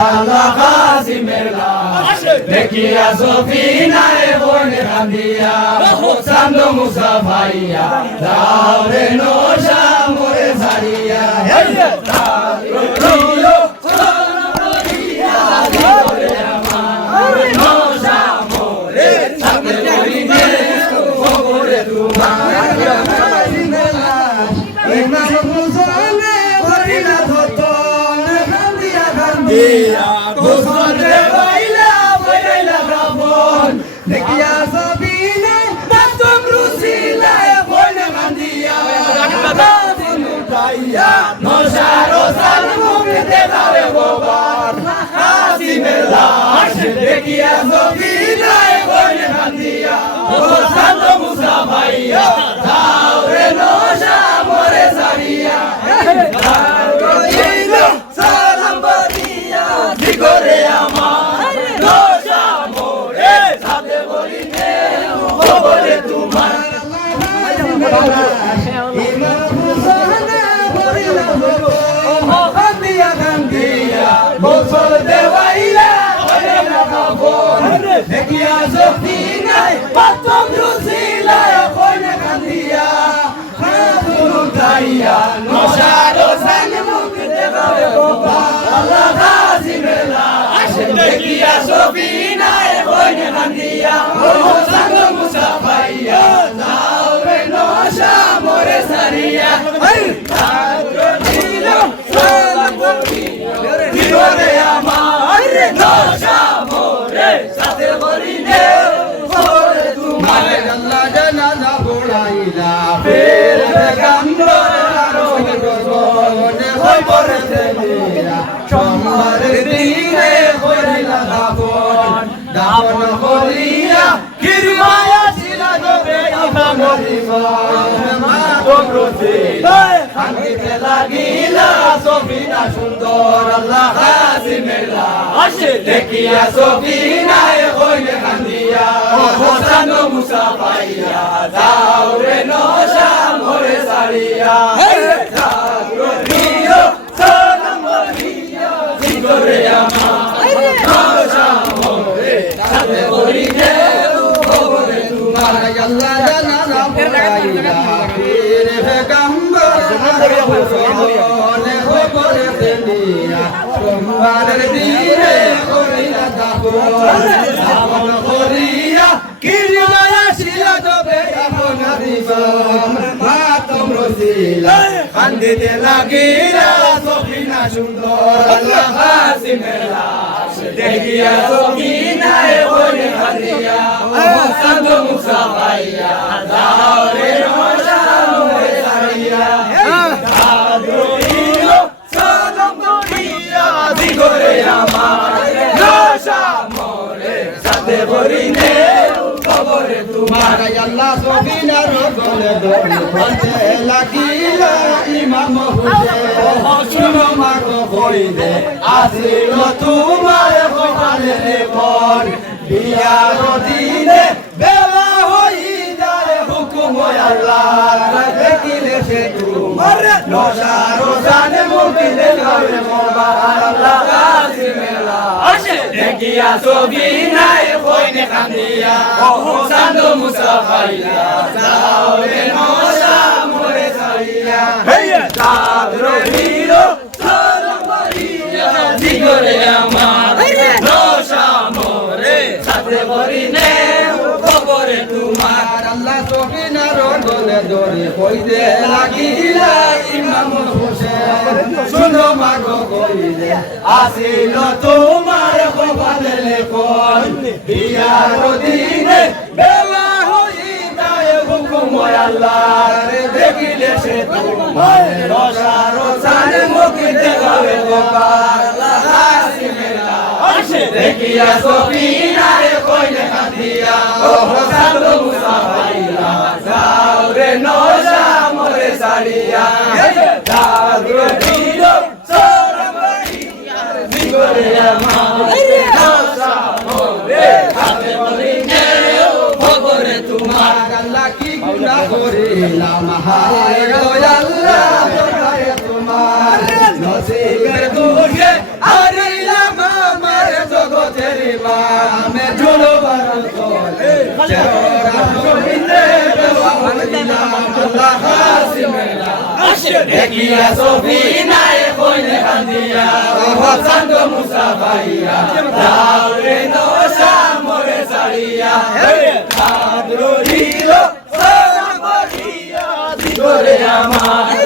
আল্লাহ কাসিমের লাশ দেখিয়া সফিনায় বনে কান্দিয়া চান্দ মুসা ভাইয়া যাও রে নশা মোরে ছাড়িয়া নশারো সাল মুখে দেখাবে গোবার কাসিমের লাশ দেখিয়া সফিনায় বনে কান্দিয়া ও চান্দ মুসা ভাইয়া যাও রে নশা মোরে ছাড়িয়া সালাম বলিয়া জিগরে আমার নশা মোরে সাথে বলিনে খবরে তোমার বছর দেওয়াইলা ওরে লাগাবন দেখিয়া সফিনায় প্রথম রুসিলায় কইনা কান্দিয়া খাতুন উঠাইয়া নশারো সান মুখ দেখাবে গোপাল আল্লাহ কাসিমের লাশ দেখিয়া সফিনায় কইনা কান্দিয়া ও চান্দ মুসা ভাইয়া যাও রে নশা মোরে ছাড়িয়া জীবনে আমার নশা মোরে সাথে বলিনে খবরে তোমার আল্লাহ জানাজা পড়াইলা ফের বেগম্বর আরোগ গগনে হই পরে দেলিয়া সোমবারের দিনে করিলা দাপন করিয়া কিরমায়া ছিল তবে ইমাম মা বকরতে খাঙ্গিতে লাগিলা সফিনা সুন্দর আল্লাহ কাসিমের লাশ দেখিয়া সফিনায় কইনে কান্দিয়া ও চান্দ মুসা ভাইয়া যাও রে নশা মোরে ছাড়িয়া সালাম বলিয়া জিগরে আমার নশা মোরে সাথে বলিনে খবরে তোমার আল্লাহ জানাজা পড়াইলা ফির বেগম্বর সোমবারের দিনে করিলা দাপন করিয়া কিরমায়া ছিল তবে আপনার ইমাম মাতম রসিলা কান্দিতে লাগিলা সফিনা সুন্দর আল্লাহ কাসিমের লাশ দেখিয়া সফিনায় বনে কান্দিয়া ও চান্দ মুসা ভাইয়া যাও রে নশা মোরে ছাড়িয়া জিগরে আমার নশা মোরে সাথে বলিনে খবরে তোমার আল্লাহ সফিনার গলে দড়ি বলতে লাগিলা ইমাম হুসেন শুনো মা গো কইলে আসিল তোমার কপালে পর বিয়ার দিনে বেলা হই যায় হুকুম আল্লাহ দেখিলে সে তোমার নশার জানে মুখিলে গাবে মোবারক আল্লাহ কাসিমের লাশ দেখিয়া সফিনায় কইনে কান্দিয়া ও চান্দ মুসা ভাইয়া যাও রে নশা মোরে ছাড়িয়া চাঁদ রহিল সালাম বলিয়া জিগরে আমার নশা মোরে সাথে বলিনে খবরে তোমার আল্লাহ সফিনার গলে দড়ি কইতে লাগিলা ইমাম হুসেন শুনো মা গো কইলে আসিল তোমার কপালে লেখন বিয়ার দিনে বেলা হই যায় হুকুম আল্লাহর দেখিলে সে তোমার নশার জান মুখে দেখাবে গোপাল আল্লাহ কাসিমের লাশ দেখিয়া সফিনায় কইনে কান্দিয়া ও চান্দ মুসা ভাইয়া যাও রে নশা মোরে ছাড়িয়া জাগরিল সালাম বলিয়া জিগরে আমার নশা মোরে সাথে বলিনে খবরে তোমার আল্লাহ কি গুনাহ করিলাম হায় গো আল্লাহ তোমার নসিবের দুঃখে হারাইলাম দেখিয়া সফি নাই কইনে কান্দিয়া চান্দ মুসা ভাইয়া যাও রে নশা মরে ছাড়িয়া কাদরিল সারা বড়িয়া দিগরে আমার